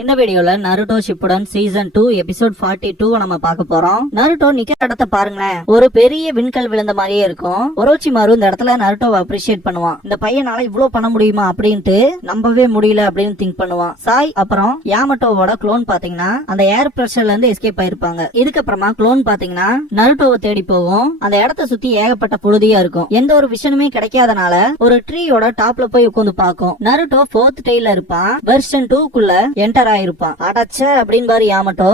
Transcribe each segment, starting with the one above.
இந்த வீடியோல Naruto Shippuden season 2 episode 42 நம்ம பார்க்க போறோம். நருட்டோ நிக்கிற இடத்த பாருங்களேன், ஒரு பெரிய விண்கல் விழுந்த மாதிரியே இருக்கும். ஒரோச்சிமாரு இந்த இடத்துல நருட்டோவை அப்ரிஷியேட் பண்ணுவான். இந்த பையனால இவ்வளவு பண்ண முடியுமா அப்படின்ட்டு நம்பவே முடியல அப்படின்னு திங்க் பண்ணுவான். சாய் அப்புறம் யாமட்டோவோட க்ளோன் பாத்தீங்கன்னா அந்த ஏர் பிரஷர்ல இருந்து எஸ்கேப் ஆயிருப்பாங்க. இதுக்கப்புறமா க்ளோன் பாத்தீங்கன்னா நருட்டோவை தேடி போவோம். அந்த இடத்த சுத்தி ஏகப்பட்ட புழுதியா இருக்கும். எந்த ஒரு விஷயமே கிடைக்காதனால ஒரு ட்ரீயோட டாப்ல போய் உட்காந்து பாக்கும். நருட்டோ 4th டேல இருப்பான். வெர்ஷன் 2 குள்ள என்டர் ஆயிருப்பான். அடச்ச அப்படின்னு பாரு யாமட்டோ.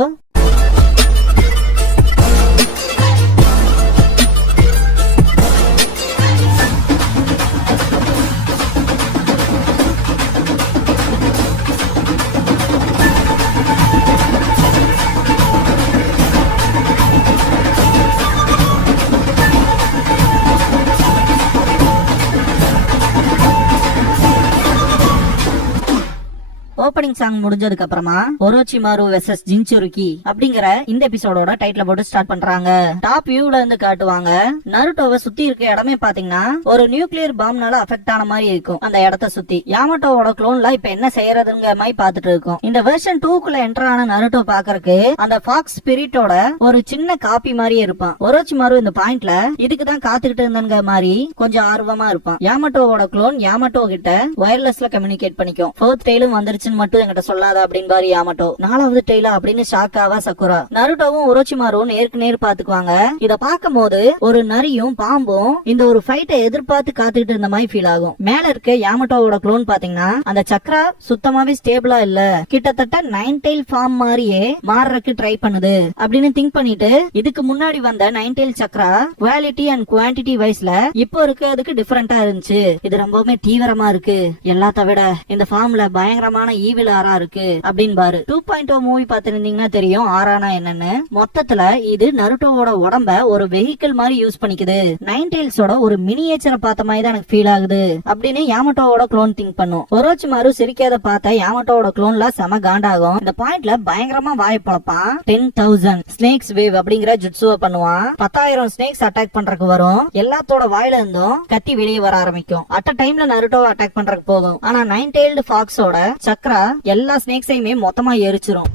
ஓப்பனிங் சாங் முடிஞ்சதுக்கு அப்புறமா ஒரோச்சிமாரு வெர்சஸ் ஜின்சுருகி அப்படிங்கிற இந்த எபிசோடோட டைட்டில் போட்டு ஸ்டார்ட் பண்றாங்க. டாப் வியூல இருந்து காட்டுவாங்க. நருட்டோவை சுத்தி இருக்க இடமே பாத்தீங்கன்னா ஒரு நியூக்ளியர் பாம்னால அஃபெக்ட் ஆன மாதிரி இருக்கும். அந்த இடத்த சுத்தி யாமட்டோவோட க்ளோன்ல இப்ப என்ன செய்யறதுங்கிற மாதிரி பாத்துட்டு இருக்கும். இந்த வெர்ஷன் 2 குள்ள என்டர் ஆன நருட்டோ பாக்குறதுக்கு அந்த ஃபாக்ஸ் ஸ்பிரிட்டோட ஒரு சின்ன காப்பி மாதிரியே இருப்பான். ஒரோச்சிமாரு இந்த பாயிண்ட்ல இதுக்குதான் காத்துக்கிட்டு இருந்தங்க மாதிரி கொஞ்சம் ஆர்வமா இருப்பான். யாமட்டோவோட க்ளோன் யாமட்டோ கிட்ட வயர்லெஸ்ல கம்யூனிகேட் பண்ணிக்கும். 4th டேலும் வந்துருச்சு மட்டும் என்கிட்ட சொல்லாத அப்படின்னு பாரு யாமட்டோ. 4வது டெய்லா அப்படின்னு ஷாக்காவா சக்குரா. நருட்டோவும் ஒரோச்சிமாரும் நேருக்கு நேர் பாத்துக்குவாங்க. இத பாக்கும் போது ஒரு நரியும் பாம்பும் இந்த ஒரு ஃபைட்டை எதிர்பார்த்து காத்துக்கிட்டு இருந்த மாதிரி ஃபீல் ஆகும். மேல இருக்க யாமட்டோவோட க்ளோன் பாத்தீங்கன்னா அந்த சக்ரா சுத்தமாவே ஸ்டேபிளா இல்ல, கிட்டத்தட்ட 9 டெயில் ஃபார்ம் மாதிரியே மாறறதுக்கு ட்ரை பண்ணுது அப்படின்னு திங்க் பண்ணிட்டு இதுக்கு முன்னாடி வந்த 9 tail chakra quality and quantity வைஸ்ல இப்போ இருக்கிறதுக்கு டிஃபரெண்டா இருந்துச்சு. இது ரொம்பவுமே தீவிரமா இருக்கு. எல்லாத்த விட இந்த ஃபார்ம்ல பயங்கரமான ஈவில் ஆரா இருக்கு அப்படின்னு பாரு. 2.0 மூவி பாத்துருந்தீங்கன்னா தெரியும் ஆரானா என்னன்னு. மொத்தத்துல இது நருட்டோவோட உடம்ப ஒரு வெஹிக்கிள் மாதிரி யூஸ் பண்ணிக்குது. 9 டெயில்ஸோட ஒரு மினியேச்சரை பார்த்த மாதிரி தான் எனக்கு ஃபீல் ஆகுது அப்படின்னு யாமட்டோவோட க்ளோன் திங்க் பண்ணும். ஒரோச்சிமாரு சிரிக்காத பார்த்த யாமட்டோவோட க்ளோன்ல செம காண்டாகும். இந்த பாயிண்ட்ல பயங்கரமா வாய் பழப்பான். 10,000 ஸ்னேக்ஸ் வேவ் அப்படிங்கிற ஜுட்சுவ பண்ணுவான். 10,000 ஸ்னேக்ஸ் அட்டாக் பண்றதுக்கு வரும். எல்லாத்தோட வாயில இருந்தும் கத்தி வெளியே வர ஆரம்பிக்கும். அட் அ டைம்ல நருட்டோவை அட்டாக் பண்றதுக்கு போகும். ஆனா 9 டெயில்டு ஃபாக்ஸோட சக்ரா எல்லா ஸ்னேக்ஸையுமே மொத்தமா எரிச்சிரும்.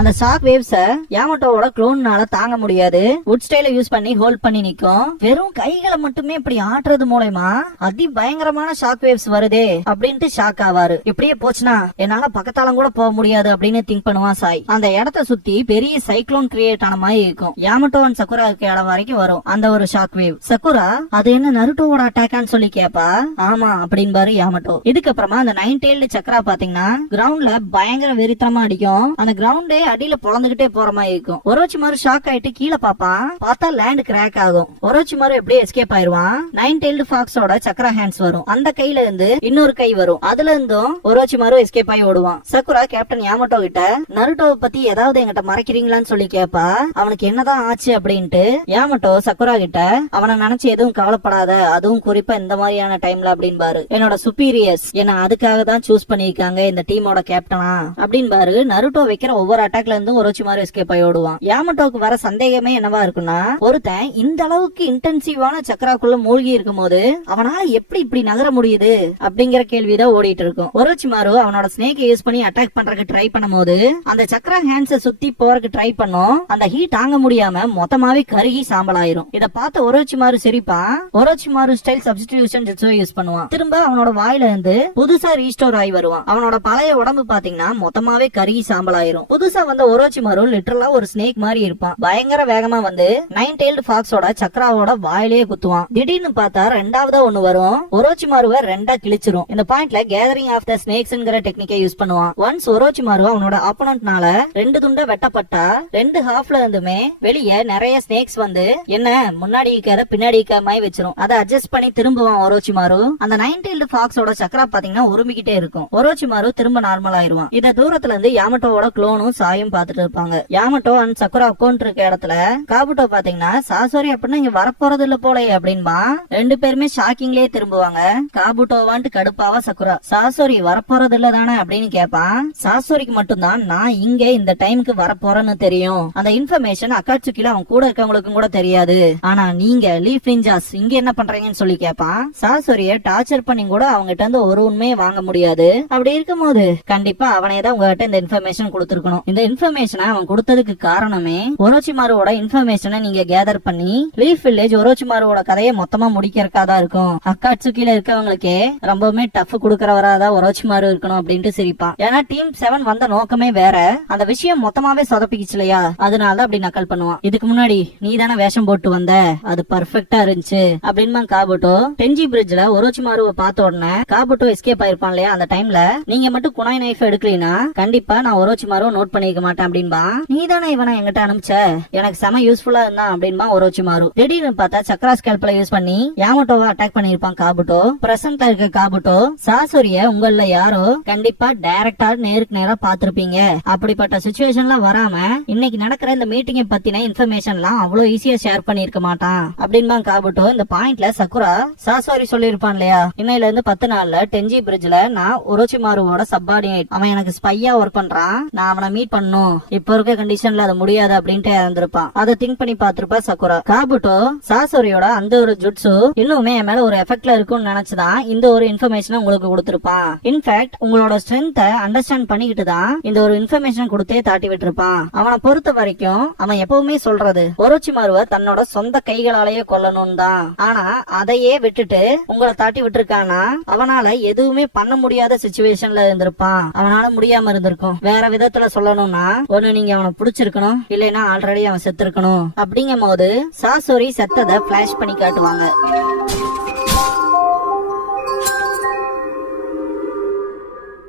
அந்த ஷாக் வேவ்ஸ யாமட்டோவோட க்ளோன்னால தாங்க முடியாது. வுட் ஸ்டைல யூஸ் பண்ணி ஹோல்ட் பண்ணி நிக்கும். வெறும் கைகளை மட்டுமே இப்படி ஆட்டுறது மூலமா அதி பயங்கரமான ஷாக் வேவ்ஸ் வருதே அப்படின்ட்டு ஷாக் ஆவாரு. இப்படியே போச்சுன்னா என்னால பக்கத்தாலும் கூட போக முடியாது அப்படின்னு திங்க் பண்ணுவான் சாய். அந்த இடத்த சுத்தி பெரிய சைக்ளோன் கிரியேட் ஆன மாதிரி இருக்கும். யாமட்டோ அண்ட் சக்குரா இருக்க இடம் வரைக்கும் வரும் அந்த ஒரு ஷாக் வேவ். சக்குரா அது என்ன நருட்டோவோட அட்டாக்கான்னு சொல்லி கேப்பா. ஆமா அப்படின்னு பாரு யாமட்டோ. இதுக்கப்புறமா அந்த 9 டெயில்டு சக்ரா பாத்தீங்கன்னா கிரவுண்ட்ல பயங்கர வெறித்தனமா அடிக்கும். அந்த கிரவுண்டே அடியில பொழந்துகிட்டே போற மாதிரி இருக்கும். ஒரோச்சிமாரு ஷாக் ஆயிட்டு கீழே பாப்பான். பார்த்தா லேண்ட் கிராக் ஆகும். ஒரோச்சிமாரு எப்படியே எஸ்கேப் ஆயிருவான். 9 டெயில்டு ஃபாக்ஸோட சக்ரா ஹேண்ட்ஸ் வரும். அந்த கையில இருந்து இன்னொரு கை வரும். அதுல இருந்தும் ஒரோச்சிமாரு எஸ்கேப் ஆகி ஓடுவான். சக்குரா கேப்டன் யாமட்டோ கிட்ட நருட்டோவை பத்தி ஏதாவது எங்கிட்ட மறைக்கிறீங்களான்னு சொல்லி கேப்பா. அவனுக்கு என்னதான் ஆச்சு அப்படின்ட்டு யாமட்டோ சக்குரா கிட்ட அவனை நினைச்சு எதுவும் கவலைப்படாத, அதுவும் குறிப்பா இந்த மாதிரியான டைம்ல அப்படின்னு பாரு. என்னோட சுப்பீரியர்ஸ் என்ன அதுக்காக தான் சூஸ் பண்ணிருக்காங்க இந்த டீமோட கேப்டனா அப்படின்னு பாரு. நருட்டோ வைக்கிற ஒவ்வொரு அட்டாக்ல இருந்து ஒரோச்சிமாரு எஸ்கேப் ஆகி ஓடுவான். யாமட்டோக்கு வர சந்தேகமே என்னவா இருக்குன்னா, ஒருத்தன் இந்த அளவுக்கு இன்டென்சிவான சக்கராக்குள்ள மூழ்கி இருக்கும் போது அவனால எப்படி இப்படி நகர முடியுது அப்படிங்கிற கேள்விதான் ஓடிட்டு இருக்கும். ஒரோச்சிமாரு அவனோட ஸ்னேக்கை யூஸ் பண்ணி அட்டாக் பண்றதுக்கு ட்ரை பண்ணும் போது அந்த சக்கரா ஹேண்ட்ஸ சுத்தி போறதுக்கு ட்ரை பண்ணும். அந்த ஹீட் தாங்க முடியாம மொத்தமாவே கருகி சாம்பலாயிரும். இத பார்த்த ஒரோச்சிமாரு சிரிப்பான். ஒரோச்சிமாரு ஸ்டைல் சப்ஸ்டிடியூஷன் ஜுட்சுவை யூஸ் பண்ணுவான். திரும்ப அவனோட வாயில இருந்து புதுசா ரீஸ்டோர் ஆகி வருவான். அவனோட பழைய உடம்பு பாத்தீங்கன்னா மொத்தமாவே கருகி சாம்பலாயிரும். புதுசா வந்த ஒரோச்சிமாரு லிட்டரலா ஒரு ஸ்னேக் மாதிரி இருப்பான். பயங்கர வேகமா வந்து 9 டெயில்டு ஃபாக்ஸோட சக்ராவோட வாயிலேயே குத்துவான். திடீர்னு பார்த்தா ரெண்டாவதா ஒண்ணு வரும். ஒரோச்சிமாருவை ரெண்டா கிழிச்சிரும். இந்த பாயிண்ட்ல கேதரிங் ஆஃப் த ஸ்னேக்ஸ்ங்கிற டெக்னிக்கை யூஸ் பண்ணுவான். ஒன்ஸ் ஒரோச்சிமாரு அவனோட ஆப்போனன்ட்னால 2 துண்டா வெட்டப்பட்டா 2 ஹாஃப்ல இருந்துமே வெளியே நிறைய ஸ்னேக்ஸ் வந்து என்ன முன்னாடி இருக்கிற பின்னாடி இருக்கிற மாதிரி வச்சிரும். அதை அட்ஜஸ்ட் பண்ணி திரும்புவான் ஒரோச்சிமாரு. அந்த 9 டெயில்டு ஃபாக்ஸோட சக்ரா பாத்தீங்கன்னா உருமிக்கிட்டே இருக்கும். ஒரோச்சிமாரு திரும்ப நார்மல் ஆயிருவான். இத தூரத்துல இருந்து யாமட்டோவோட க்ளோனும் சாயும் பாத்துட்டு இருப்பாங்க. யாமட்டோ அண்ட் சக்குரா உட்கார்ந்து இருக்க இடத்துல காபுட்டோ பாத்தீங்கன்னா சாசோரி அப்படின்னா இங்க வரப்போறது இல்ல போல அப்படின்பா. ரெண்டு பேருமே ஷாக்கிங்லயே திரும்புவாங்க. காபுட்டோவான்ட்டு கடுப்பாவா சக்குரா சாசோரி வரப்போறது இல்ல தானே அப்படின்னு கேட்பான். சாசோரிக்கு மட்டும்தான் நான் இங்க இந்த டைமுக்கு வரப்போறேன்னு தெரியும். அந்த இன்ஃபர்மேஷன் அக்காட்சுக்கில அவன் கூட இருக்கவங்களுக்கும் கூட தெரியாது. ஆனா நீங்க லீஃப் நிஞ்சாஸ் இங்க என்ன பண்றீங்கன்னு சொல்லி கேட்பான். சாசோரிய டார்ச்சர் பண்ணி கூட அவங்ககிட்ட இருந்து ஒரு உண்மையை வாங்க முடியாது. அப்படி இருக்கும்போது கண்டிப்பா அவனே தான் உங்ககிட்ட இந்த இன்ஃபர்மேஷன் கொடுத்திருக்கணும். இந்த இன்ஃபர்மேஷனை அவன் கொடுத்ததுக்கு காரணமே ஒரோச்சிமாருவோட இன்ஃபர்மேஷனை நீங்க கேதர் பண்ணி லீஃப் வில்லேஜ் ஒரோச்சிமாருவோட கதையை மொத்தமா முடிக்கிறக்காதான் இருக்கும். அக்காட்சுக்கில இருக்கவங்களுக்கே ரொம்பவுமே டஃப் கொடுக்கறவராதான் ஒரோச்சிமாரு இருக்கணும் அப்படின்ட்டு சிரிப்பான். ஏன்னா டீம் 7 வந்த நோக்கமே வேற. அந்த விஷயம் மொத்தமாவே சொதப்பிக்கிச்சு இல்லையா, அதனால அப்படி நக்கல் பண்ணுவான். இதுக்கு முன்னாடி நீ தானே வேஷம் போட்டு வந்த, அது பர்ஃபெக்டா இருந்துச்சு அப்படின்னு காபுட்டோ டென்ஜி பிரிட்ஜ்ல ஒரோச்சிமாருவை பார்த்த உடனே காபுட்டோ எஸ்கேப் ஆயிருப்பான் இல்லையா, அந்த டைம்ல நீங்க மட்டும் குனாய் நைஃப் எடுக்கலனா கண்டிப்பா நான் ஒரோச்சிமாருவை நோட் பண்ணிருக்க மாட்டேன் அப்படின்பா. நீ தானே இவனை எங்கிட்ட அனுப்பிச்ச, எனக்கு செம யூஸ்ஃபுல்லா இருந்தான் அப்படின்பா ஒரோச்சிமாரு. திடீர்னு பார்த்தா சக்ரா ஸ்கேல்பல யூஸ் பண்ணி யாமட்டோவை அட்டாக் பண்ணிருப்பான் காபுட்டோ. பிரசன்டா இருக்க காபுட்டோ சாசோரிய உங்கள யாரோ கண்டிப்பா டைரக்டா நேருக்கு நேரா பாத்திருப்பீங்க. அப்படிப்பட்ட சிச்சுவேஷன்ல வராம இன்னைக்கு நடக்கிற இந்த மீட்டிங்கை பத்தின இன்ஃபர்மேஷன்லாம் அவ்வளவு ஈஸியா ஷேர் பண்ணிருக்க மாட்டான் அப்படின்பா காபுட்டோ. இந்த பாயிண்ட்ல சக்குரா சாசோரி சொல்லிருப்பான் இல்லையா, இன்னையில இருந்து 10 நாள்ல டென்ஜி பிரிட்ஜ்ல நான் ஒரோச்சிமாருவோட சப்பார்டினேட், அவன் எனக்கு ஸ்பையா ஒர்க் பண்றான், நான் அவனை மீட் பண்ணும், இப்ப இருக்க கண்டிஷன்ல அது முடியாது அப்படின்ட்டு இறந்திருப்பான். அதை திங்க் பண்ணி பாத்துருப்பா சக்குரா. காபுட்டோ சாசோரியோட அந்த ஒரு ஜுட்சு இன்னுமே என் மேல ஒரு எஃபெக்ட்ல இருக்கும்னு நினைச்சுதான் இந்த ஒரு இன்ஃபர்மேஷன் உங்களுக்கு கொடுத்திருப்பான். இன்ஃபேக்ட் உங்களோட ஸ்ட்ரென்த்தை அண்டர்ஸ்டாண்ட் பண்ணிக்கிட்டு தான் இந்த ஒரு இன்ஃபர்மேஷன் கொடுத்தே தாட்டி விட்டுருப்பான். அவனை பொறுத்த வரைக்கும் அவன் எப்பவுமே சொல்றது ஒரோச்சிமாருவ தன்னோட சொந்த கைகளாலேயே கொல்லணும் தான். ஆனா அதையே விட்டுட்டு உங்களை தாட்டி விட்டுருக்கானா அவனால எதுவுமே பண்ண முடியாத சிச்சுவேஷன்ல இருந்திருப்பான். அவனால முடியாம இருந்திருக்கும். வேற விதத்துல சொல்லணும்னா ஒண்ணு நீங்க அவனை புடிச்சிருக்கணும், இல்லைன்னா ஆல்ரெடி அவன் செத்துருக்கணும். அப்படிங்கும் போது சாசோரி செத்ததை பிளாஷ் பண்ணி காட்டுவாங்க.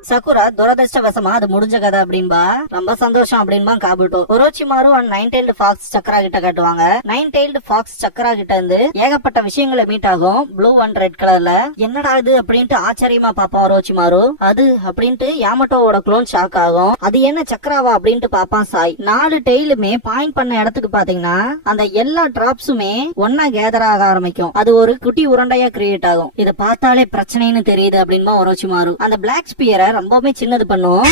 சக்குரா துரதிருஷ்டவசமா அது முடிஞ்ச கதை அப்படின்பா. ரொம்ப சந்தோஷம் அப்படின்பா காபுட்டோ. ஒரோச்சிமாரு அண்ட் 9-tailed fox சக்கரா கிட்ட காட்டுவாங்க. 9-tailed fox சக்கரா கிட்ட இருந்து ஏகப்பட்ட விஷயங்களை மீட் ஆகும் ப்ளூ அண்ட் ரெட் கலர்ல. என்னடா இது அப்படின்ட்டு ஆச்சரியமா பாப்பான் ஒரோச்சிமாரு. அது அப்படின்ட்டு யாமட்டோவோட க்ளோன் ஷாக் ஆகும். அது என்ன சக்கராவா அப்படின்ட்டு பாப்பான் சாய். 4 டெய்லுமே பாயிண்ட் பண்ண இடத்துக்கு பாத்தீங்கன்னா அந்த எல்லா டிராப்ஸுமே ஒன்னா கேதர் ஆக ஆரம்பிக்கும். அது ஒரு குட்டி உருண்டையா கிரியேட் ஆகும். இத பார்த்தாலே பிரச்சனைன்னு தெரியுது அப்படின்பா ஒரோச்சிமாரு. அந்த பிளாக் ஸ்பியரை ரொம்பவே சின்னது பண்ணும்.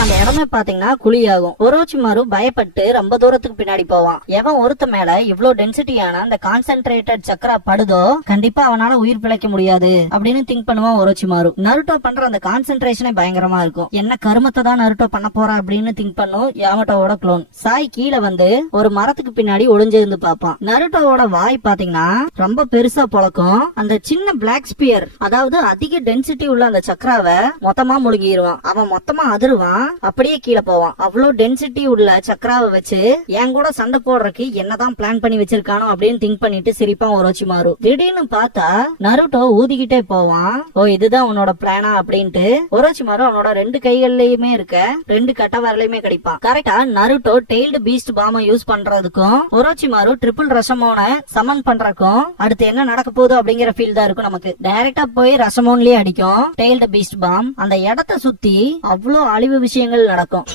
அந்த இடமே பாத்தீங்கன்னா குழியாகும். ஒரோச்சிமாரு பயப்பட்டு ரொம்ப தூரத்துக்கு பின்னாடி போவான். எவன் ஒருத்த மேல இவ்வளவு டென்சிட்டியான அந்த கான்சென்ட்ரேட்டட் சக்கரா படுதோ கண்டிப்பா அவனால உயிர் பிழைக்க முடியாது அப்படின்னு திங்க் பண்ணுவான் ஒரோச்சிமாரு. நருட்டோ பண்ற அந்த கான்சென்ட்ரேஷனே பயங்கரமா இருக்கும். என்ன கருமத்தை தான் நருட்டோ பண்ண போறா அப்படின்னு திங்க் பண்ணும் யாமட்டோவோட க்ளோன். சாய் கீழே வந்து ஒரு மரத்துக்கு பின்னாடி ஒளிஞ்சிருந்து பாப்பான். நருட்டோவோட வாய் பாத்தீங்கன்னா ரொம்ப பெருசா பொழக்கும். அந்த சின்ன பிளாக் ஸ்பியர், அதாவது அதிக டென்சிட்டி உள்ள அந்த சக்கராவை மொத்தமா முழுகிடுவான். அவன் மொத்தமா அதிர்வான், அப்படியே கீழே போவான். அவ்வளவு டென்சிட்டி உள்ள சக்கராவை வச்சு என் கூட சண்டை போடுறதுக்கு என்னதான் பிளான் பண்ணி வச்சிருக்கானோ அப்படின்னு திங்க் பண்ணிட்டு சிரிப்பான் ஒரோச்சிமாரு. திடீர்னு பார்த்தா நருட்டோ ஊதிக்கிட்டே போவான். ஓ இதுதான் உன்னோட பிளானா அப்படின்ட்டு ஒரோச்சிமாரு அவனோட 2 கைகள்லயுமே இருக்க 2 கட்ட வரலையுமே கடிப்பான். கரெக்டா நருட்டோ டெய்ல்டு பீஸ்ட் பாம யூஸ் பண்றதுக்கும் ஒரோச்சிமாரு ட்ரிபிள் ரஷமோன சமன் பண்றதுக்கும் அடுத்து என்ன நடக்க போகுது அப்படிங்கிற ஃபீல் தான் இருக்கும் நமக்கு. டைரக்டா போய் ரஷமோன்லயே அடிக்கும் டெய்ல்டு பீஸ்ட் பாம். அந்த இடத்தை சுத்தி அவ்வளோ அழிவு விஷயங்கள் நடக்கும்.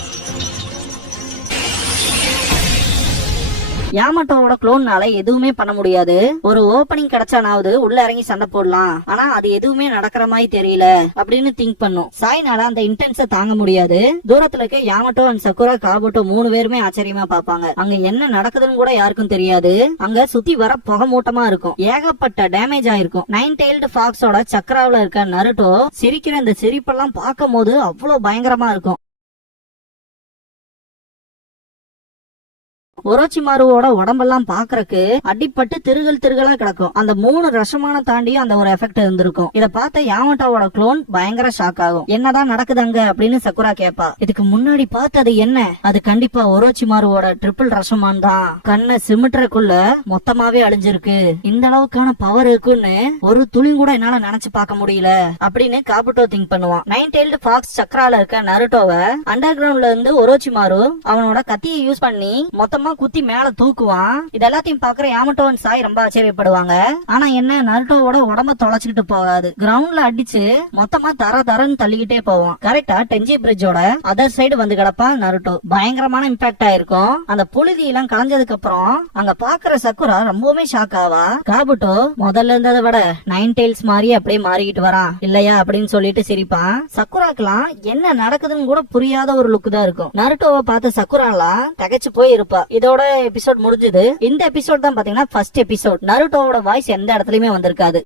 யாமட்டோவோட க்ளோன்னால எதுவுமே பண்ண முடியாது. ஒரு ஓபனிங் கிடைச்சானாவது உள்ள இறங்கி சண்டை போடலாம், ஆனா அது எதுவுமே நடக்கிற மாதிரி தெரியல அப்படின்னு திங்க் பண்ணும். சாய்னால அந்த இன்டென்ஸ தாங்க முடியாது. தூரத்துல இருக்க யாமட்டோ அண்ட் சக்குரா காபுட்டோ 3 பேருமே ஆச்சரியமா பாப்பாங்க. அங்க என்ன நடக்குதுன்னு கூட யாருக்கும் தெரியாது. அங்க சுத்தி வர புகை மூட்டமா இருக்கும். ஏகப்பட்ட டேமேஜ் ஆயிருக்கும். 9-tailed foxோட சக்கராவில இருக்க நருட்டோ சிரிக்கிற இந்த சிரிப்பெல்லாம் பார்க்கும் போது அவ்வளவு பயங்கரமா இருக்கும். ஒரோச்சிமாருவோட உடம்பெல்லாம் பாக்குறக்கு அடிப்பட்டு திருகளா கிடக்கும். அந்த 3 ரஷமான தாண்டியும் அந்த ஒரு எஃபெக்ட் இருந்திருக்கும். இத பார்த்த யாமட்டோவோட க்ளோன் பயங்கர ஷாக் ஆகும். என்னதான் நடக்குதுங்க அப்படின்னு சக்குரா கேப்பா. இதுக்கு முன்னாடி பார்த்தது என்ன? அது கண்டிப்பா ஒரோச்சிமாருவோட ட்ரிபிள் ரஷமான் தான். கண்ணை சிமிட்டுறக்குள்ள மொத்தமாவே அழிஞ்சிருக்கு. இந்த அளவுக்கான பவர் இருக்குன்னு ஒரு துளி கூட என்னால நினைச்சு பார்க்க முடியல அப்படின்னு காபுட்டோ திங்க் பண்ணுவான். 9-tailed fox சக்கரால இருக்க நருட்டோவை அண்டர் கிரவுண்ட்ல இருந்து ஒரோச்சிமாரு அவனோட கத்தியை யூஸ் பண்ணி மொத்தமா வேகமா குத்தி மேல தூக்குவான். இது எல்லாத்தையும் பாக்குற யாமட்டோ அண்ட் சாய் ரொம்ப ஆச்சரியப்படுவாங்க. ஆனா என்ன, நருட்டோவோட உடம்ப தொலைச்சுக்கிட்டு போகாது, கிரவுண்ட்ல அடிச்சு மொத்தமா தரன்னு தள்ளிக்கிட்டே போவான். கரெக்டா டென்ஜி பிரிட்ஜோட அதர் சைடு வந்து கிடப்பான் நருட்டோ. பயங்கரமான இம்பாக்ட் ஆயிருக்கும். அந்த புழுதி எல்லாம் கலைஞ்சதுக்கு அப்புறம் அங்க பாக்குற சக்குரா ரொம்பவுமே ஷாக் ஆவா. காபுட்டோ முதல்ல இருந்ததை விட 9 டெய்ல்ஸ் மாதிரி அப்படியே மாறிக்கிட்டு வரான் இல்லையா அப்படின்னு சொல்லிட்டு சிரிப்பான். சக்குராக்கெல்லாம் என்ன நடக்குதுன்னு கூட புரியாத ஒரு லுக் தான் இருக்கும். நருட்டோவை பார்த்த சக்குராலாம் தகைச்சு போய் இருப்பா. இதோட எபிசோட் முடிஞ்சது. இந்த எபிசோட் தான் பாத்தீங்கன்னா ஃபர்ஸ்ட் எபிசோட். நருட்டோவோட வாய்ஸ் எந்த இடத்துலயுமே வந்திருக்காது.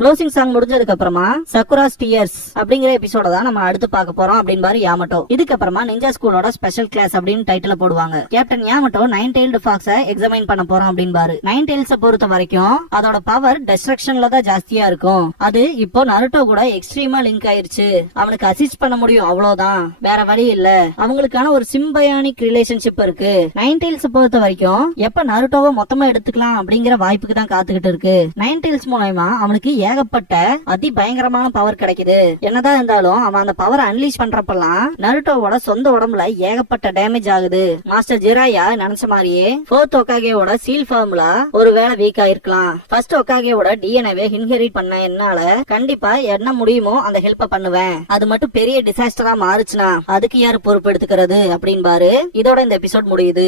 க்ளோசிங் சாங் முடிஞ்சதுக்கு அப்புறமா சக்குராஸ் டியர்ஸ் அப்படிங்கிற எபிசோட தான் நம்ம அடுத்து பார்க்க போறோம் அப்படின்னு பாரு யாமட்டோ. இதுக்கப்புறமா நிஞ்சா ஸ்கூலோட ஸ்பெஷல் கிளாஸ் அப்படின்னு டைட்டில் போடுவாங்க. Captain Yamato 9 tailed fox examine பண்ண போறோம் அப்படின்னு பாரு. 9 டெய்ல்ஸ பொறுத்த வரைக்கும் அதோட பவர் டெஸ்ட்ரக்ஷன்ல தான் ஜாஸ்தியா இருக்கும். அது இப்போ நருட்டோ கூட எக்ஸ்ட்ரீமா லிங்க் ஆயிருச்சு. அவனுக்கு அசிஸ்ட் பண்ண முடியும், அவ்வளவுதான், வேற வழி இல்ல. அவங்களுக்கான ஒரு சிம்பயானிக் ரிலேஷன்ஷிப் இருக்கு. 9 டெய்ல்ஸ் பொறுத்த வரைக்கும் எப்ப நருட்டோவை மொத்தமா எடுத்துக்கலாம் அப்படிங்கிற வாய்ப்புக்கு தான் காத்துக்கிட்டு இருக்கு. 9 டெய்ல்ஸ் மூலமா அவனுக்கு ஏகப்பட்ட அதி பயங்கரமான பவர் கிடைக்குது. என்னதான் இருந்தாலும் அவன் அந்த பவர் அன்லீஷ் பண்றப்பெல்லாம் நருட்டோவோட சொந்த உடம்புல ஏகப்பட்ட டேமேஜ் ஆகுது. மாஸ்டர் ஜிராயா நினைச்ச மாதிரியே 4th ஒகாகேவோட சீல் ஃபார்முலா ஒருவேளை வீக் ஆயிருக்கலாம். ஃபர்ஸ்ட் ஒகாகேவோட டிஎன்ஏவை இன்ஹெரிட் பண்ண என்னால கண்டிப்பா என்ன முடியுமோ அந்த ஹெல்ப் பண்ணுவேன். அது மட்டும் பெரிய டிசாஸ்டரா மாறுச்சுன்னா அதுக்கு யாரு பொறுப்பு எடுத்துக்கிறது அப்படின்னு பாரு. இதோட இந்த எபிசோட் முடியுது.